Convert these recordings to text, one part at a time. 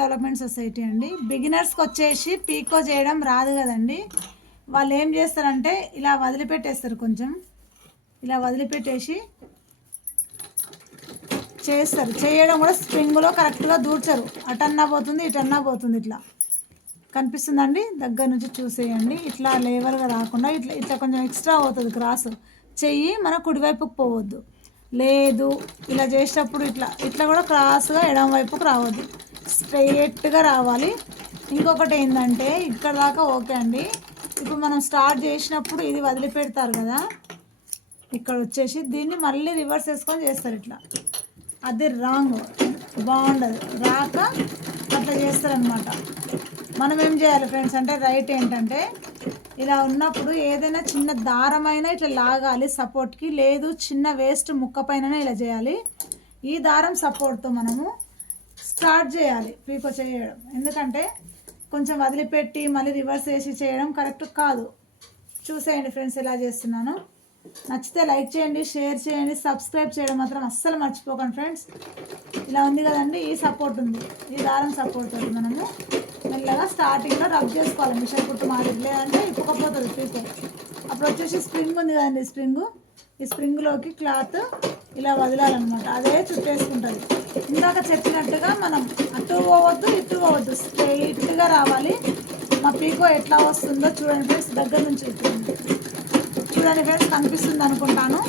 Development society అండి. బిగినర్స్కి వచ్చేసి పీకో చేయడం రాదు కదండి. వాళ్ళు ఏం చేస్తారంటే ఇలా వదిలిపెట్టేస్తారు, కొంచెం ఇలా వదిలిపెట్టేసి చేస్తారు. చేయడం కూడా స్ప్రింగ్లో కరెక్ట్గా దూర్చరు, అటన్నా పోతుంది ఇటన్నా పోతుంది. ఇట్లా కనిపిస్తుందండి, దగ్గర నుంచి చూసేయండి. ఇట్లా లేవల్గా రాకుండా ఇట్లా ఇట్లా కొంచెం ఎక్స్ట్రా అవుతుంది క్రాస్. చెయ్యి మన కుడివైపుకు పోవద్దు, లేదు ఇలా చేసేటప్పుడు ఇట్లా ఇట్లా కూడా క్రాస్గా ఎడమ వైపుకు రావద్దు, స్ట్రైట్గా రావాలి. ఇంకొకటి ఏంటంటే ఇక్కడ దాకా ఓకే అండి. ఇప్పుడు మనం స్టార్ట్ చేసినప్పుడు ఇది వదిలిపెడతారు కదా, ఇక్కడ వచ్చేసి దీన్ని మళ్ళీ రివర్స్ వేసుకొని చేస్తారు ఇట్లా. అది రాంగ్, బాగుండదు, రాక అట్లా చేస్తారనమాట. మనం ఏం చేయాలి ఫ్రెండ్స్ అంటే రైట్ ఏంటంటే ఇలా ఉన్నప్పుడు ఏదైనా చిన్న దారమైనా ఇట్లా లాగాలి సపోర్ట్కి, లేదు చిన్న వేస్ట్ ముక్క పైన ఇలా చేయాలి. ఈ దారం సపోర్ట్తో మనము స్టార్ట్ చేయాలి పీకో చేయడం. ఎందుకంటే కొంచెం వదిలిపెట్టి మళ్ళీ రివర్స్ వేసి చేయడం కరెక్ట్ కాదు. చూసేయండి ఫ్రెండ్స్ ఎలా చేస్తున్నాను. నచ్చితే లైక్ చేయండి, షేర్ చేయండి, సబ్స్క్రైబ్ చేయడం మాత్రం అస్సలు మర్చిపోకండి ఫ్రెండ్స్. ఇలా ఉంది కదండి, ఈ సపోర్ట్ ఉంది, ఈ దారం సపోర్ట్ తోటి మనము మెల్లగా స్టార్టింగ్లో రబ్ చేసుకోవాలి మిషన్ కుట్టు మాదిరి, లేదంటే ఇప్పుకపోతుంది పీకో. అప్పుడు వచ్చేసి స్ప్రింగ్ ఉంది కదండి, ఈ స్ప్రింగ్లోకి క్లాత్ ఇలా వదలాలన్నమాట, అదే చుట్టేసుకుంటుంది. ఇందాక చెప్పినట్టుగా మనం అటు పోవద్దు ఇటు పోవద్దు, స్ట్రైట్గా రావాలి. మా పీకో ఎట్లా వస్తుందో చూడండి ఫ్రెండ్స్, దగ్గర నుంచి చూడండి ఫ్రెండ్స్, కనిపిస్తుంది అనుకుంటాను.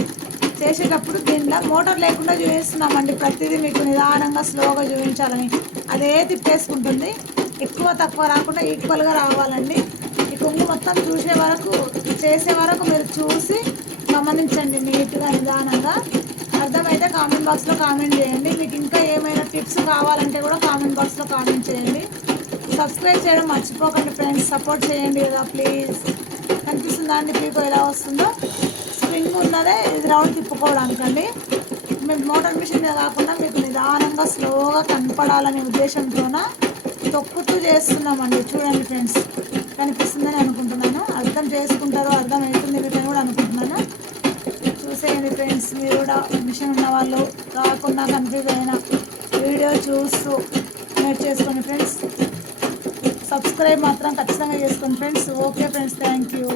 చేసేటప్పుడు దీనిలో మోటార్ లేకుండా చూపిస్తున్నామండి, ప్రతిదీ మీకు నిదానంగా స్లోగా చూపించాలని. అదే తిప్పేసుకుంటుంది, ఎక్కువ తక్కువ రాకుండా ఈక్వల్గా రావాలండి. ఈ కొంగు మొత్తం చూసే వరకు చేసే వరకు మీరు చూసి గమనించండి నీట్గా నిదానంగా. అర్థమైతే కామెంట్ బాక్స్లో కామెంట్ చేయండి. మీకు ఇంకా ఏమైనా టిప్స్ కావాలంటే కూడా కామెంట్ బాక్స్లో కామెంట్ చేయండి. సబ్స్క్రైబ్ చేయడం మర్చిపోకండి ఫ్రెండ్స్, సపోర్ట్ చేయండి కదా ప్లీజ్. కనిపిస్తుందా అండి పీకో ఎలా వస్తుందో? స్ప్రింగ్ ఉన్నదే ఇది రౌండ్ తిప్పుకోవడానికండి. మేము మోటార్ మిషన్ మీద కాకుండా మీకు నిదానంగా స్లోగా కనపడాలనే ఉద్దేశంతోన తొక్కుతూ చేస్తున్నామండి. చూడండి ఫ్రెండ్స్, కనిపిస్తుందని అనుకుంటున్నాను, అర్థం చేసుకుంటారో అర్థమవుతుంది మీకు కూడా అనుకుంటున్నాను. చూసేయండి ఫ్రెండ్స్, మీరు కూడా మిషన్ ఉన్న వాళ్ళు కాకుండా కన్ఫ్యూజ్ అయిన వీడియో చూస్తూ నేర్చేసుకోండి ఫ్రెండ్స్. సబ్స్క్రైబ్ మాత్రం ఖచ్చితంగా చేసుకోండి friends. Okay friends, thank you.